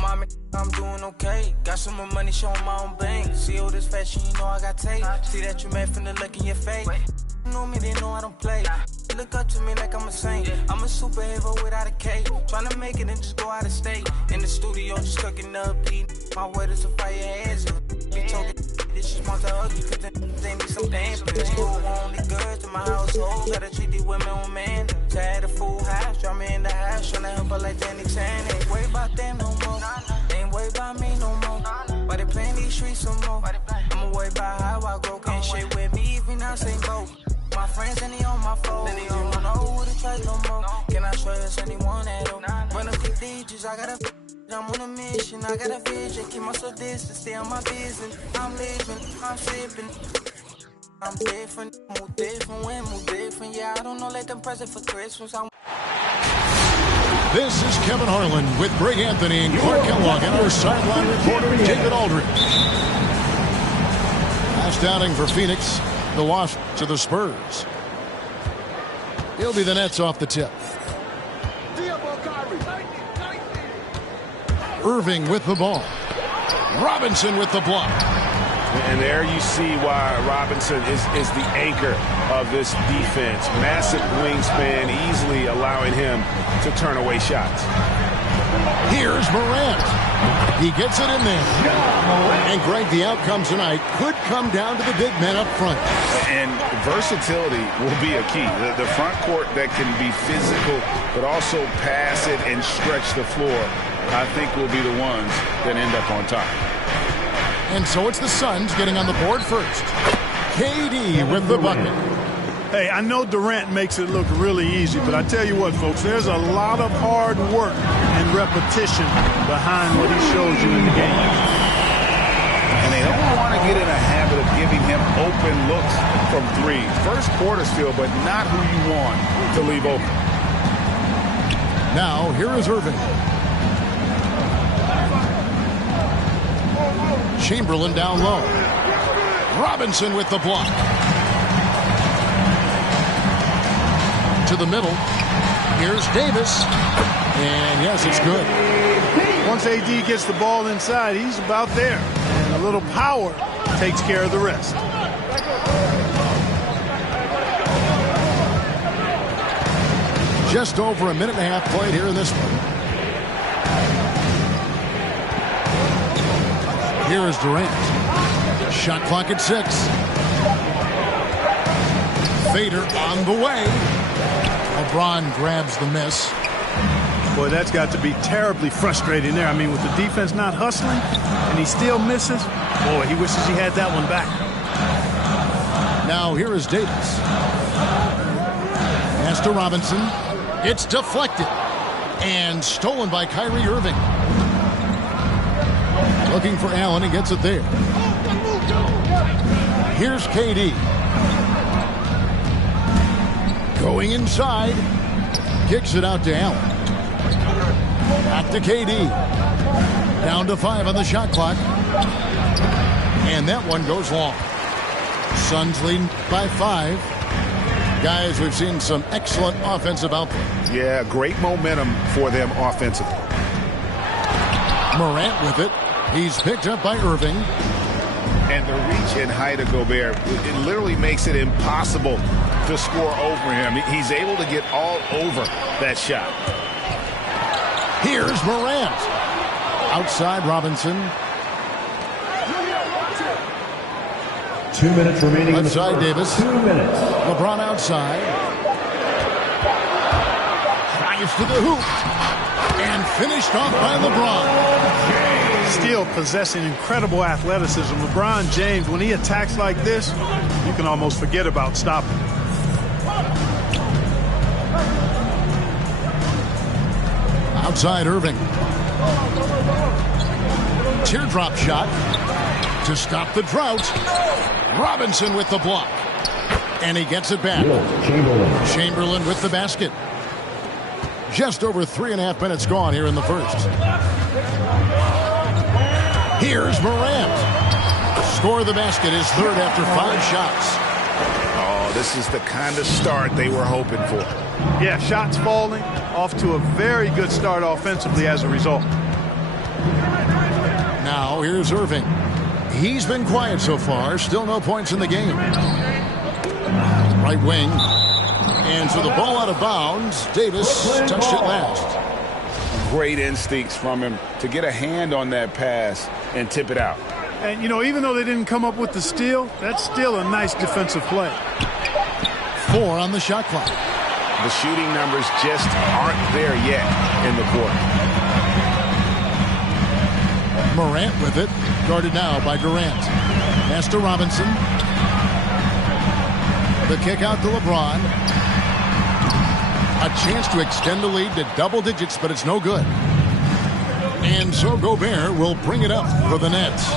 my I'm doing okay. Got some more money, showing my own bank. See all this fashion, you know I got tape. See that you mad from the look in your face. You know me, they know I don't play. Look up to me like I'm a saint. I'm a superhero without a cape. Tryna make it and just go out of state. In the studio, just cooking up beat. My word is a fire hazard. Be talking this shit want to ugly, cause then they need some damn. This cool only good to my household. Gotta treat these women on man. So I had a full house, draw me in the house. Tryna help her like Danny Chan. Ain't worry about them no more. They ain't worry about me no more. But they playing these streets some more. I'ma worry about how I grow. Can't shit with me if we not same boat. My friends and they on my phone. You don't know who to trust no more. Can I trust anyone at all? Run up the digits, I got a I'm on a mission, I got a vision. Keep myself distant, stay on my business. I'm living, I'm sipping. I'm different, move different, when move different. Yeah, I don't know, let them present for Christmas. This is Kevin Harlan with Greg Anthony and Clark Kellogg and our sideline reporter, David Aldridge. Last outing for Phoenix, the loss to the Spurs. He'll be the Nets off the tip. Irving with the ball. Robinson with the block. And there you see why Robinson is the anchor of this defense. Massive wingspan, easily allowing him to turn away shots. Here's Morant. He gets it in there. And Greg, the outcome tonight could come down to the big men up front. And versatility will be a key. The front court that can be physical, but also pass it and stretch the floor, I think will be the ones that end up on top. And so it's the Suns getting on the board first. KD with the bucket. Hey, I know Durant makes it look really easy, but I tell you what, folks, there's a lot of hard work and repetition behind what he shows you in the game. And they don't want to get in a habit of giving him open looks from three. First quarter still, but not who you want to leave open. Now, here is Irving. Chamberlain down low. Robinson with the block. To the middle. Here's Davis. And yes, it's good. Once AD gets the ball inside, he's about there. And a little power takes care of the rest. Just over a minute and a half played here in this one. Here is Durant. Shot clock at 6. Fader on the way. LeBron grabs the miss. Boy, that's got to be terribly frustrating there. I mean, with the defense not hustling and he still misses, boy, he wishes he had that one back. Now here is Davis. Pass to Robinson. It's deflected and stolen by Kyrie Irving. Looking for Allen. He gets it there. Here's KD. Going inside. Kicks it out to Allen. Back to KD. Down to 5 on the shot clock. And that one goes long. Suns leading by 5. Guys, we've seen some excellent offensive output. Yeah, great momentum for them offensively. Morant with it. He's picked up by Irving. And the reach and height of Gobert, it literally makes it impossible to score over him. He's able to get all over that shot. Here's Morant. Outside Robinson. 2 minutes remaining. Left side Davis. 2 minutes. LeBron outside. Drives to the hoop. And finished off by LeBron. Still possessing incredible athleticism. LeBron James, when he attacks like this, you can almost forget about stopping. Outside Irving. Teardrop shot to stop the drought. Robinson with the block. And he gets it back. Chamberlain with the basket. Just over 3.5 minutes gone here in the first. Here's Morant. Score the basket, his third after 5 shots. Oh, this is the kind of start they were hoping for. Yeah, shots falling, off to a very good start offensively as a result. So here's Irving. He's been quiet so far. Still no points in the game. Right wing. And so the ball out of bounds. Davis touched it last. Great instincts from him to get a hand on that pass and tip it out. And, you know, even though they didn't come up with the steal, that's still a nice defensive play. 4 on the shot clock. The shooting numbers just aren't there yet in the quarter. Morant with it. Guarded now by Durant. Pass to Robinson. The kick out to LeBron. A chance to extend the lead to double digits, but it's no good. And so Gobert will bring it up for the Nets.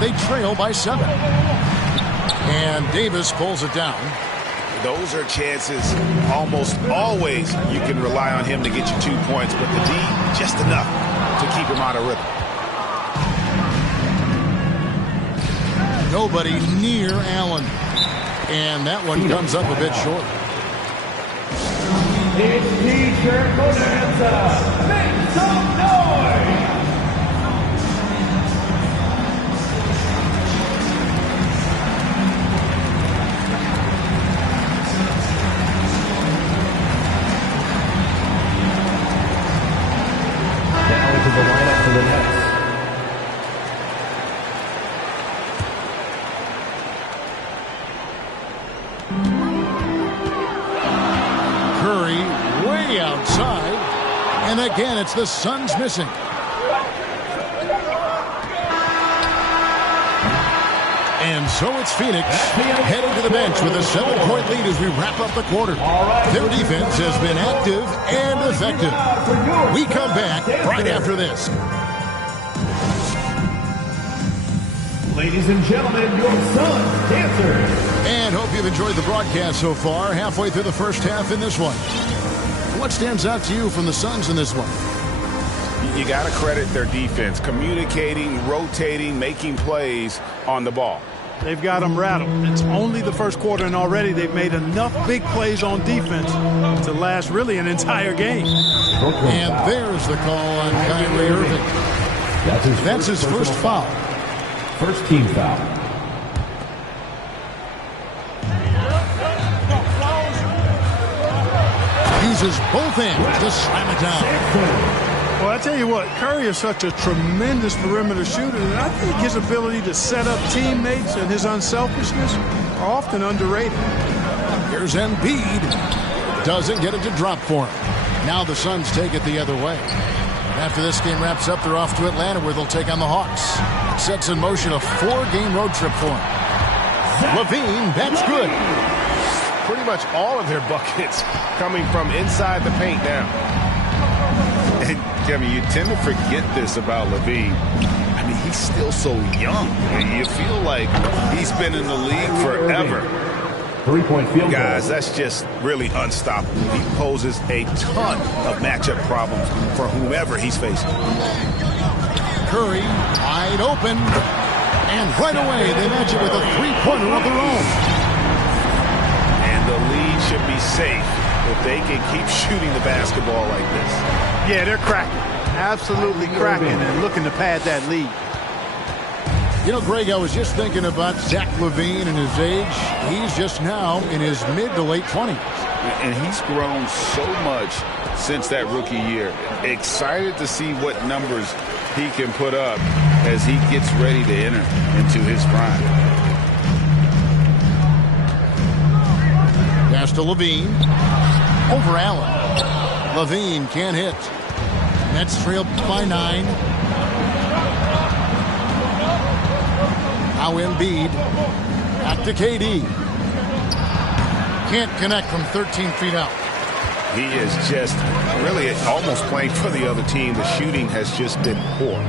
They trail by 7. And Davis pulls it down. Those are chances almost always you can rely on him to get you 2 points, but the D, just enough to keep him out of rhythm. Nobody near Allen. And that one comes up a bit short. It's T-shirt Bonanza. Make some noise! Now into the lineup for the Nets. Outside, and again it's the Suns missing. And so it's Phoenix heading to the bench with a 7-point lead as we wrap up the quarter. Their defense has been active and effective. We come back right after this. Ladies and gentlemen, your Suns dancers. And hope you've enjoyed the broadcast so far. Halfway through the first half in this one. What stands out to you from the Suns in this one? You got to credit their defense, communicating, rotating, making plays on the ball. They've got them rattled. It's only the first quarter, and already they've made enough big plays on defense to last really an entire game. And there's the call on Kyrie Irving. That's his first foul. First team foul. Uses both hands to slam it down. Well, I tell you what, Curry is such a tremendous perimeter shooter, and I think his ability to set up teammates and his unselfishness are often underrated. Here's Embiid. Doesn't get it to drop for him. Now the Suns take it the other way. After this game wraps up, they're off to Atlanta where they'll take on the Hawks. It sets in motion a 4-game road trip for him. LaVine, that's good. Pretty much all of their buckets coming from inside the paint now. And Kevin, you tend to forget this about LaVine. I mean, he's still so young. And you feel like he's been in the league forever. 3-point field goal. Guys, that's just really unstoppable. He poses a ton of matchup problems for whomever he's facing. Curry wide open. And right away, they match it with a 3-pointer of their own. The lead should be safe if they can keep shooting the basketball like this. Yeah, they're cracking. Absolutely cracking and looking to pad that lead. You know, Greg, I was just thinking about Zach LaVine and his age. He's just now in his mid to late 20s. And he's grown so much since that rookie year. Excited to see what numbers he can put up as he gets ready to enter into his prime. Pass to LaVine. Over Allen. LaVine can't hit. Nets trail by 9. Now Embiid. Back to KD. Can't connect from 13 feet out. He is just really almost playing for the other team. The shooting has just been poor.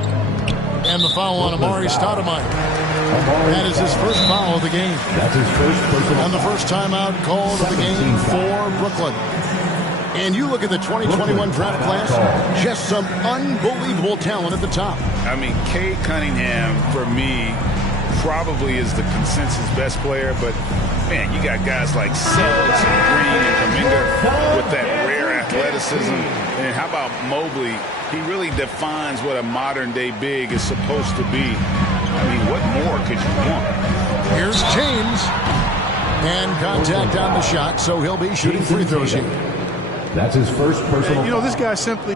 And the foul on Amari Stoudemire. That is his first foul of the game. That's his first personal. And the first timeout called of the game for Brooklyn. And you look at the 2021 draft class, just some unbelievable talent at the top. I mean, Cade Cunningham, for me, probably is the consensus best player. But, man, you got guys like Suggs and Green and Kuminga with that rare athleticism. And how about Mobley, He really defines what a modern-day big is supposed to be. I mean, what more could you want? Here's James. And contact on the shot, so he'll be shooting free throws here. That's his first personal. You know, this guy simply...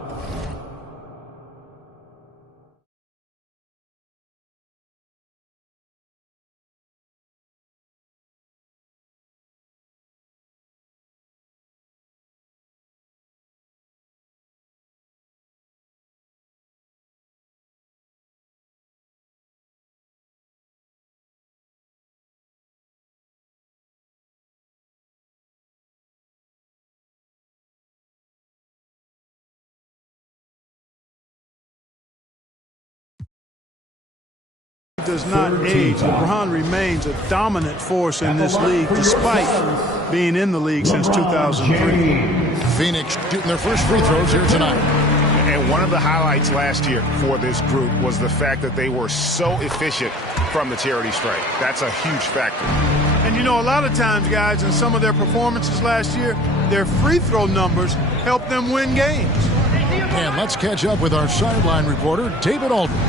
does not age. LeBron remains a dominant force in this league despite being in the league since 2003. Phoenix shooting their first free throws here tonight. And one of the highlights last year for this group was the fact that they were so efficient from the charity stripe. That's a huge factor. And you know, a lot of times, guys, in some of their performances last year, their free throw numbers helped them win games. And let's catch up with our sideline reporter, David Aldridge.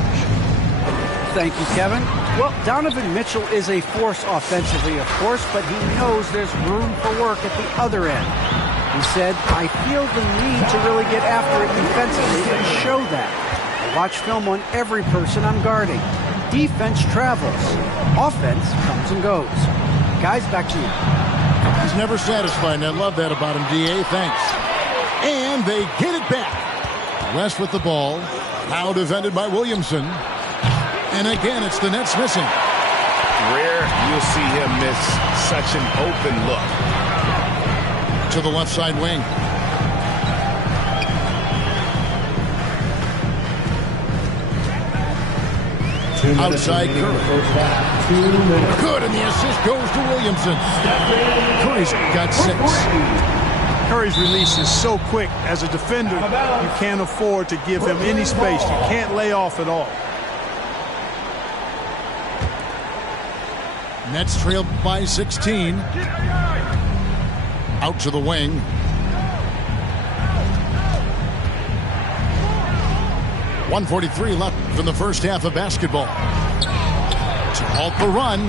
Thank you, Kevin. Well, Donovan Mitchell is a force offensively, of course, but he knows there's room for work at the other end. He said, I feel the need to really get after it defensively and show that. I watch film on every person I'm guarding. Defense travels. Offense comes and goes. Guys, back to you. He's never satisfied, and I love that about him, D.A. Thanks. And they get it back. West with the ball. Now defended by Williamson. And again, it's the Nets missing. Rare you'll see him miss such an open look. To the left side wing. Outside Curry. Good, and the assist goes to Williamson. Curry's got 6. Curry's release is so quick. As a defender, you can't afford to give him any space. You can't lay off at all. Nets trail by 16. Out to the wing. .143 left from the first half of basketball. To halt the run.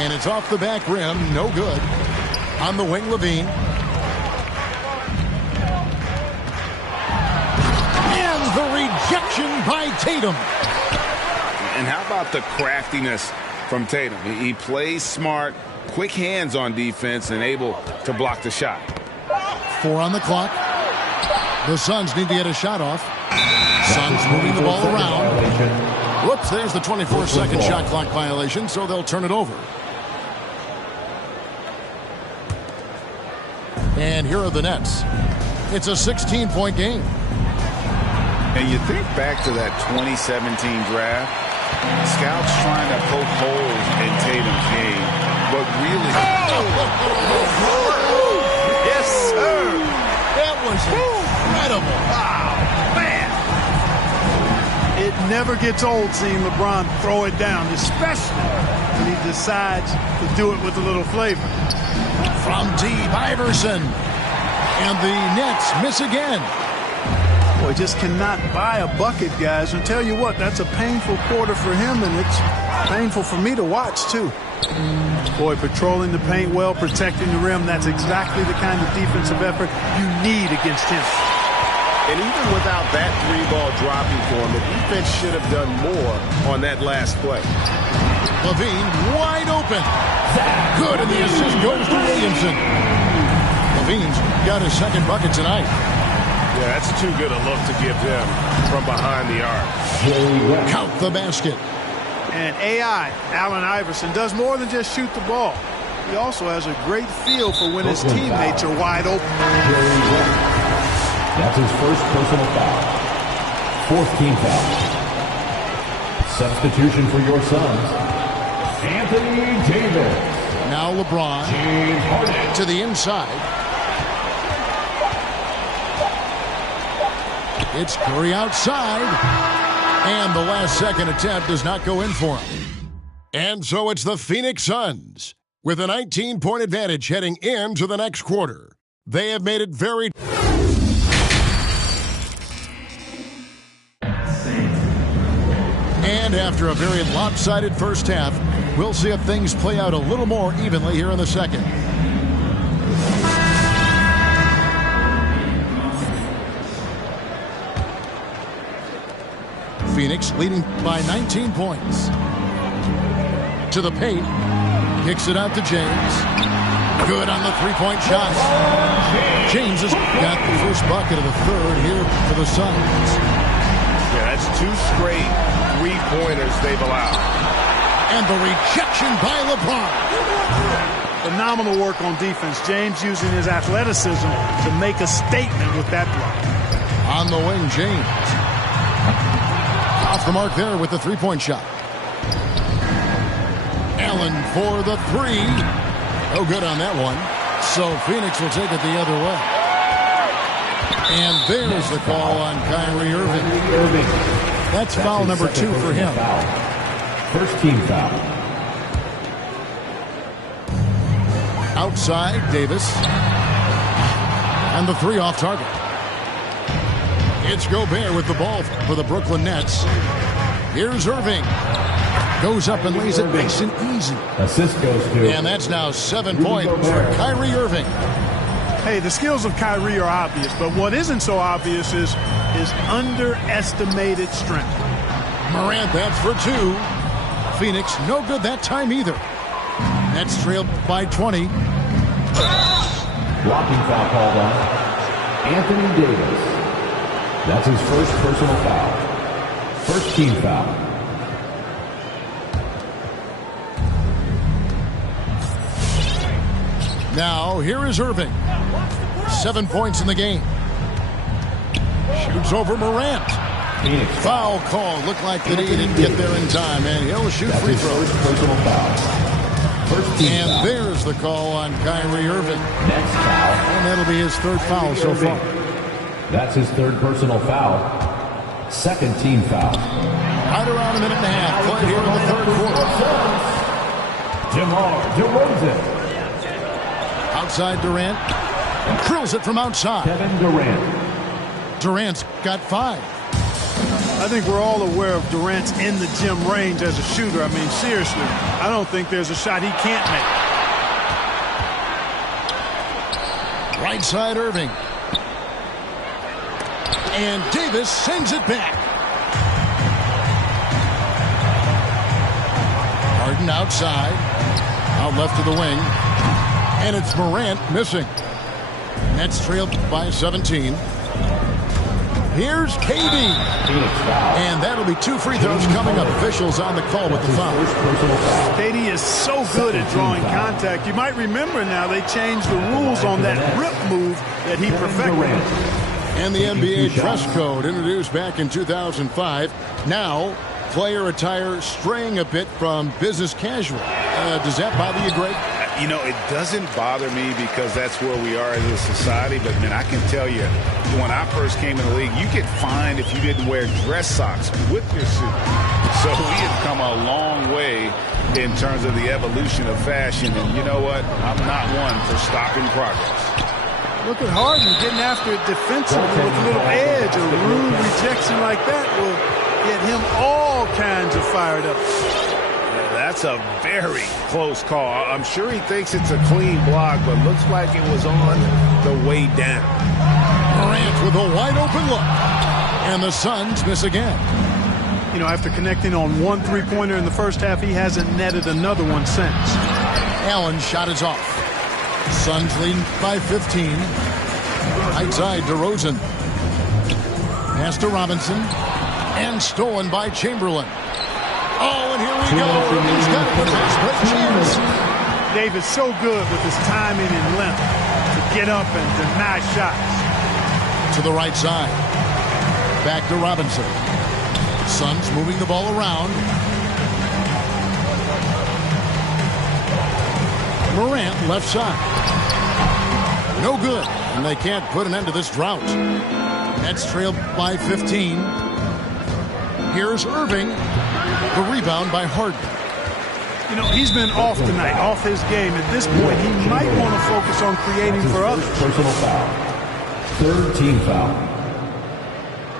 And it's off the back rim. No good. On the wing, Levine. And the rejection by Tatum. And how about the craftiness from Tatum? He plays smart, quick hands on defense, and able to block the shot. 4 on the clock. The Suns need to get a shot off. Suns moving the ball around. Whoops, there's the 24-second shot clock violation, so they'll turn it over. And here are the Nets. It's a 16-point game. And you think back to that 2017 draft, scouts trying to poke holes in Tatum's game, but really... Yes, sir! That was incredible. Wow, man! It never gets old seeing LeBron throw it down, especially when he decides to do it with a little flavor. From deep, Iverson. And the Nets miss again. Boy, just cannot buy a bucket, guys. And tell you what, that's a painful quarter for him, and it's painful for me to watch, too. Boy, patrolling the paint well, protecting the rim, that's exactly the kind of defensive effort you need against him. And even without that 3-ball dropping for him, the defense should have done more on that last play. Levine wide open. Good, and the assist goes to Williamson. Levine's got his second bucket tonight. Yeah, that's too good a look to give him from behind the arc. Count the basket. And AI, Allen Iverson, does more than just shoot the ball. He also has a great feel for when his teammates are wide open. That's his first personal foul. 4th team foul. Substitution for your Suns, Anthony Davis. Now LeBron to the inside. It's Curry outside. And the last second attempt does not go in for him. And so it's the Phoenix Suns with a 19-point advantage heading into the next quarter. They have made it very... And after a very lopsided first half, we'll see if things play out a little more evenly here in the second. Phoenix leading by 19 points. To the paint. Kicks it out to James. Good on the three-point shot. James has got the first bucket of the third here for the Suns. Yeah, that's 2 straight three-pointers they've allowed. And the rejection by LeBron. Phenomenal work on defense. James using his athleticism to make a statement with that block. On the wing, James. Off the mark there with the three-point shot. Allen for the three. No good on that one. So Phoenix will take it the other way. And there's the call on Kyrie Irving. That's foul number 2 for him. First team foul. Outside, Davis. And the three off target. It's Gobert with the ball for the Brooklyn Nets. Here's Irving. Goes up and lays it nice and easy. Assist goes to. And that's now 7 points for Kyrie Irving. Hey, the skills of Kyrie are obvious, but what isn't so obvious is his underestimated strength. Morant, that's for 2. Phoenix, no good that time either. Nets trailed by 20. Blocking foul called on Anthony Davis. That's his first personal foul. First team foul. Now, here is Irving. 7 points in the game. Shoots over Morant. Phoenix Foul call. Looked like that he didn't get there in time, and he'll shoot That's free his throws. first personal foul. First team And foul. there's the call on Kyrie Irving. Next foul. And that'll be his 3rd foul so far. That's his 3rd personal foul. Second team foul. Right around a minute and a half. Played here in the 3rd quarter. DeMar DeRozan. Outside Durant. Drills it from outside. Kevin Durant. Durant's got 5. I think we're all aware of Durant's in the gym range as a shooter. I mean, seriously, I don't think there's a shot he can't make. Right side Irving. And Davis sends it back. Harden outside. Out left to the wing. And it's Morant missing. Nets trailed by 17. Here's KD. And that'll be 2 free throws coming up. Officials on the call with the foul. KD is so good at drawing contact. You might remember now they changed the rules on that rip move that he perfected. And the NBA dress code introduced back in 2005. Now, player attire straying a bit from business casual. Does that bother you, Greg? You know, it doesn't bother me because that's where we are as a society. But, man, I can tell you, when I first came in the league, you get fined if you didn't wear dress socks with your suit. So we have come a long way in terms of the evolution of fashion. And you know what? I'm not one for stopping progress. Look at Harden getting after it defensively with a little edge. A rude rejection like that will get him all kinds of fired up. That's a very close call. I'm sure he thinks it's a clean block, but looks like it was on the way down. Morant with a wide open look. And the Suns miss again. You know, after connecting on 1 3-pointer in the first half, he hasn't netted another one since. Allen's shot is off. Suns leading by 15. Outside DeRozan. Pass to Robinson. And stolen by Chamberlain. Oh, and here we go. He's got it with his break chance. Davis so good with his timing and length to get up and deny shots. To the right side. Back to Robinson. Suns moving the ball around. Morant left side. No good. And they can't put an end to this drought. Nets trailed by 15. Here's Irving. The rebound by Harden. You know, he's been off tonight, off his game. At this point, he might want to focus on creating for others. Personal foul. 3rd team foul.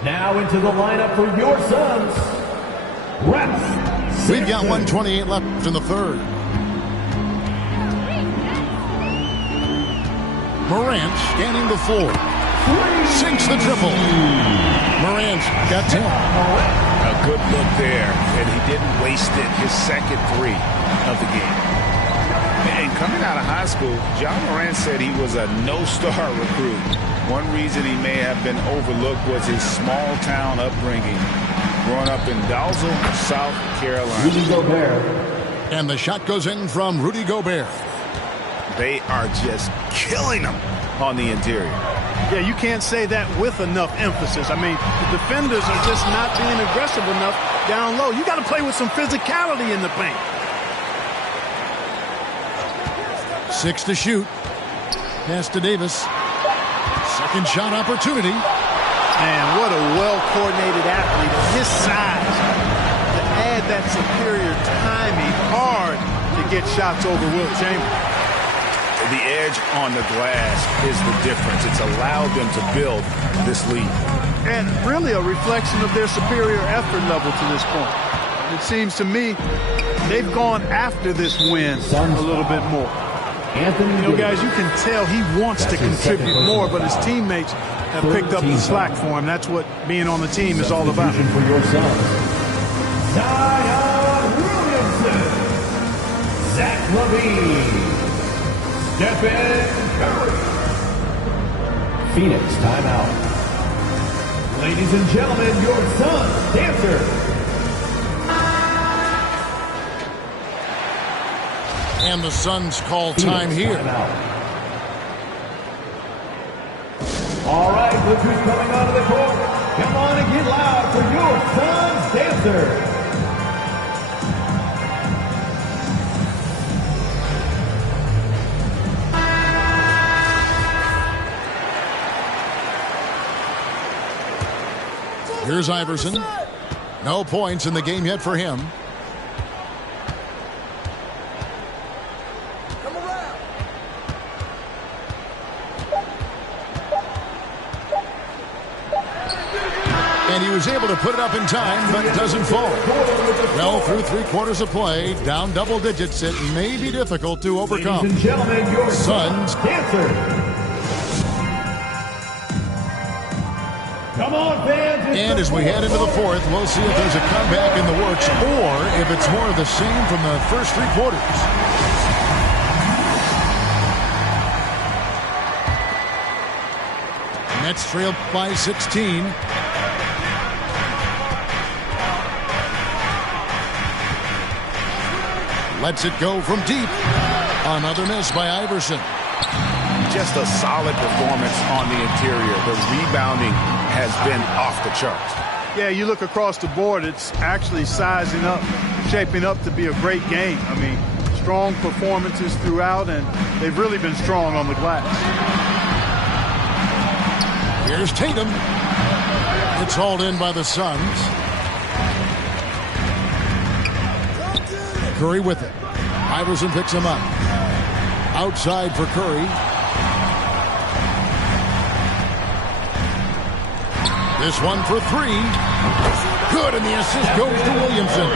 Now into the lineup for your Suns. Reps. We've got 1:28 left in the third. Morant scanning the floor. Sinks the triple. Morant's got 10. A good look there, and he didn't waste it. His second three of the game. And coming out of high school, John Morant said he was a no-star recruit. One reason he may have been overlooked was his small-town upbringing, growing up in Dalzell, South Carolina. Rudy Gobert. And the shot goes in from Rudy Gobert. They are just killing him on the interior. Yeah, you can't say that with enough emphasis. I mean, the defenders are just not being aggressive enough down low. You got to play with some physicality in the paint. 6 to shoot. Pass to Davis. Second shot opportunity. Man, what a well-coordinated athlete at his size. To add that superior timing, hard to get shots over Wilt Chamberlain. The edge on the glass is the difference. It's allowed them to build this lead. And really a reflection of their superior effort level to this point. It seems to me they've gone after this win a little bit more. Anthony Davis. Guys, you can tell he wants to contribute more, but his teammates have picked up the slack for him. That's what being on the team is all about. For your son. Zion Williamson. Zach LaVine. Stephen Curry. Phoenix timeout. Ladies and gentlemen, your Suns dancer. And the Suns call time here. All right, look who's coming onto the court. Come on and get loud for your Suns dancer. Here's Iverson. No points in the game yet for him. And he was able to put it up in time, but it doesn't fall. Well, through 3/4 of play, down double digits, it may be difficult to overcome. Ladies and gentlemen, your Suns dancer. Come on, fans. And as we head into the fourth, we'll see if there's a comeback in the works or if it's more of the same from the first 3 quarters. Nets trail by 16. Lets it go from deep. Another miss by Iverson. Just a solid performance on the interior. The rebounding has been off the charts. Yeah, you look across the board, it's actually sizing up, shaping up to be a great game. I mean, strong performances throughout, and they've really been strong on the glass. Here's Tatum. It's hauled in by the Suns. Curry with it. Iverson picks him up. Outside for Curry. This one for 3. Good, and the assist goes to Williamson.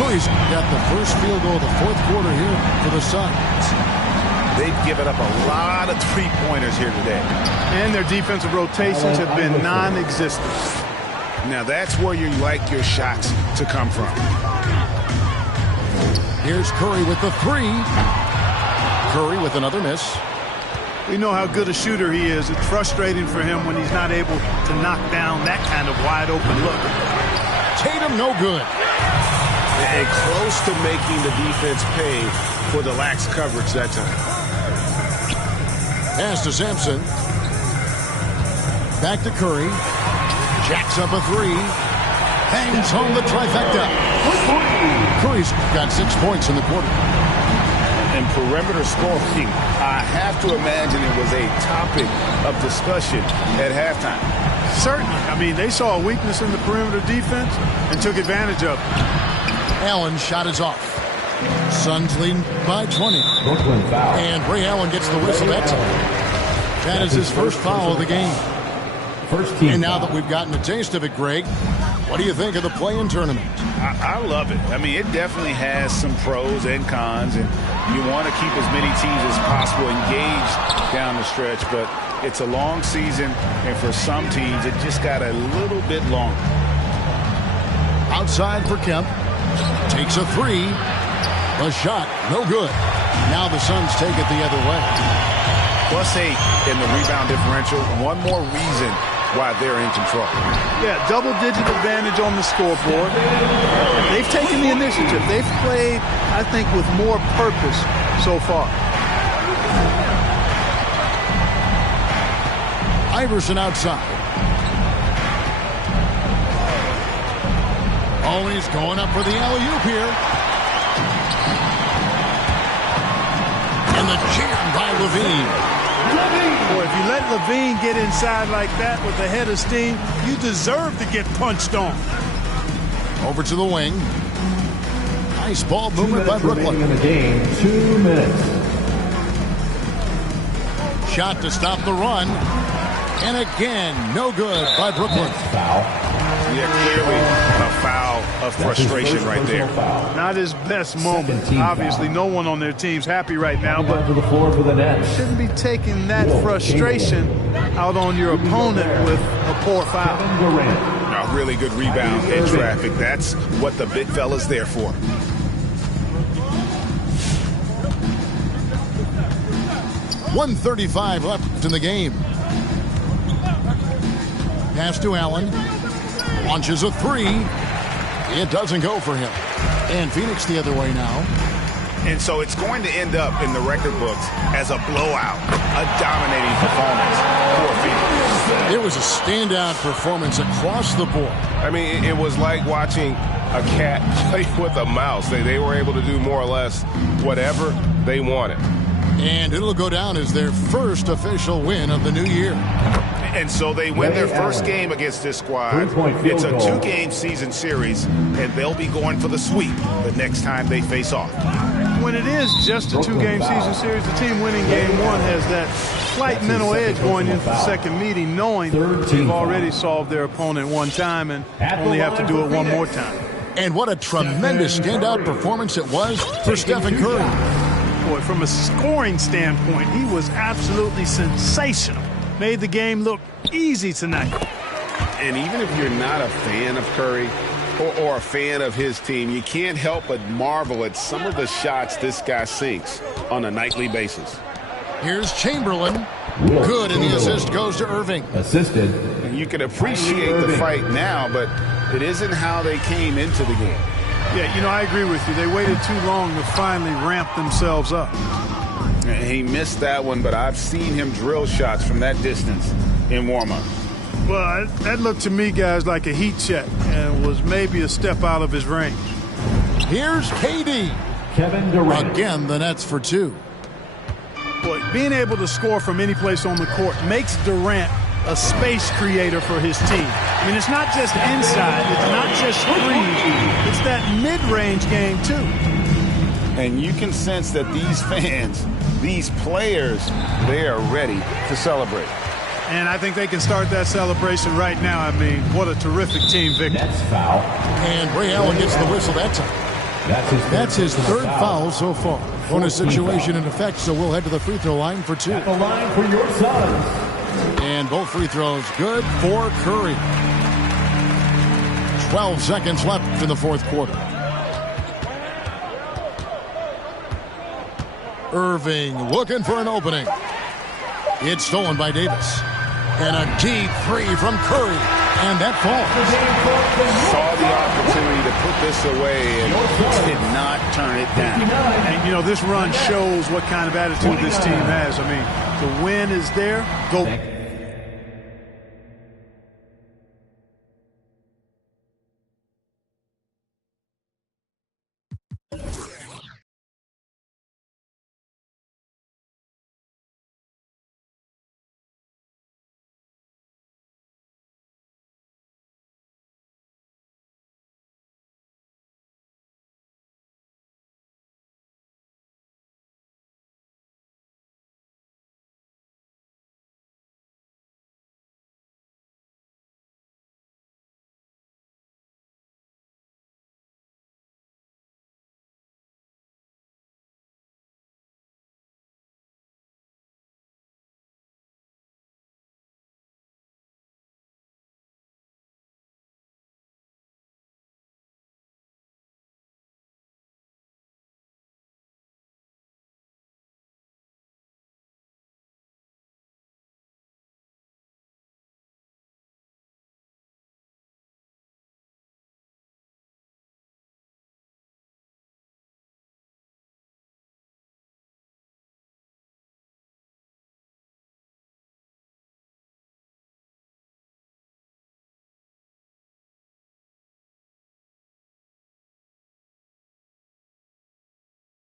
Curry's got the first field goal of the 4th quarter here for the Suns. They've given up a lot of three-pointers here today. And their defensive rotations have been non-existent. Now that's where you like your shots to come from. Here's Curry with the 3. Curry with another miss. We know how good a shooter he is. It's frustrating for him when he's not able to knock down that kind of wide-open look. Tatum, no good. And close to making the defense pay for the lax coverage that time. Pass to Sampson. Back to Curry. Jacks up a 3. Hangs home the trifecta. Curry's got 6 points in the quarter. And perimeter scoring, I have to imagine it was a topic of discussion at halftime. Certainly. I mean, they saw a weakness in the perimeter defense and took advantage of it. Allen's shot is off. Suns leading by 20. Brooklyn foul. And Ray Allen gets the whistle. That is his first foul of the game. First team And now foul. that we've gotten a taste of it, Greg, What do you think of the play-in tournament? I love it. I mean, it definitely has some pros and cons, and you want to keep as many teams as possible engaged down the stretch, but it's a long season, and for some teams, it just got a little bit longer. Outside for Kemp. Takes a three. The shot, no good. Now the Suns take it the other way. +8 in the rebound differential. One more reason why they're in control. Yeah, double-digit advantage on the scoreboard. They've taken the initiative. They've played, I think, with more purpose so far. Iverson outside. Always going up for the alley-oop here. And the jam by LaVine. Boy, if you let LaVine get inside like that with the head of steam, you deserve to get punched on. Over to the wing. Nice ball movement by Brooklyn. In the game, 2 minutes. Shot to stop the run. And again, no good by Brooklyn. Foul. Yeah, clearly a foul of frustration right there. Foul. Not his best moment. team Obviously, foul. no one on their team's happy right now, Down but to the floor for the Nets. shouldn't be taking that frustration out on your opponent with a poor foul. Kevin Durant. A really good rebound in traffic. That's what the big fella's there for. .135 left in the game. Pass to Allen. Launches a three. It doesn't go for him. And Phoenix the other way now. And so it's going to end up in the record books as a blowout, a dominating performance for Phoenix. It was a standout performance across the board. I mean, it was like watching a cat play with a mouse. They were able to do more or less whatever they wanted. And it'll go down as their first official win of the new year. And so they win their first game against this squad. It's a 2-game season series, and they'll be going for the sweep the next time they face off. When it is just a 2-game season series, the team winning game one has that slight mental edge going into the second meeting, knowing they've already solved their opponent one time and only have to do it one more time. And what a tremendous standout performance it was for Stephen Curry. Boy, from a scoring standpoint, he was absolutely sensational. Made the game look easy tonight. And even if you're not a fan of Curry or a fan of his team, you can't help but marvel at some of the shots this guy sinks on a nightly basis. Here's Chamberlain. Good, and the assist goes to Irving. Assisted. And you can appreciate the fight now, but it isn't how they came into the game. Yeah, you know, I agree with you. They waited too long to finally ramp themselves up. He missed that one, but I've seen him drill shots from that distance in warm-up. Well, that looked to me, guys, like a heat check and was maybe a step out of his range. Here's KD. Kevin Durant. Again, the Nets for two. Boy, being able to score from any place on the court makes Durant a space creator for his team. I mean, it's not just inside. It's not just screens. It's that mid-range game, too. And you can sense that these fans, these players, they are ready to celebrate. And I think they can start that celebration right now. I mean, what a terrific team victory. Nets foul. And Ray Allen gets the whistle that time. That's his third foul so far. Bonus situation in effect, so we'll head to the free throw line for two. At the line for your Suns. And both free throws good for Curry. 12 seconds left in the fourth quarter. Irving looking for an opening. It's stolen by Davis. And a deep three from Curry. And that falls. Saw the opportunity to put this away and did not turn it down. And, you know, this run shows what kind of attitude this team has. I mean, the win is there. Go.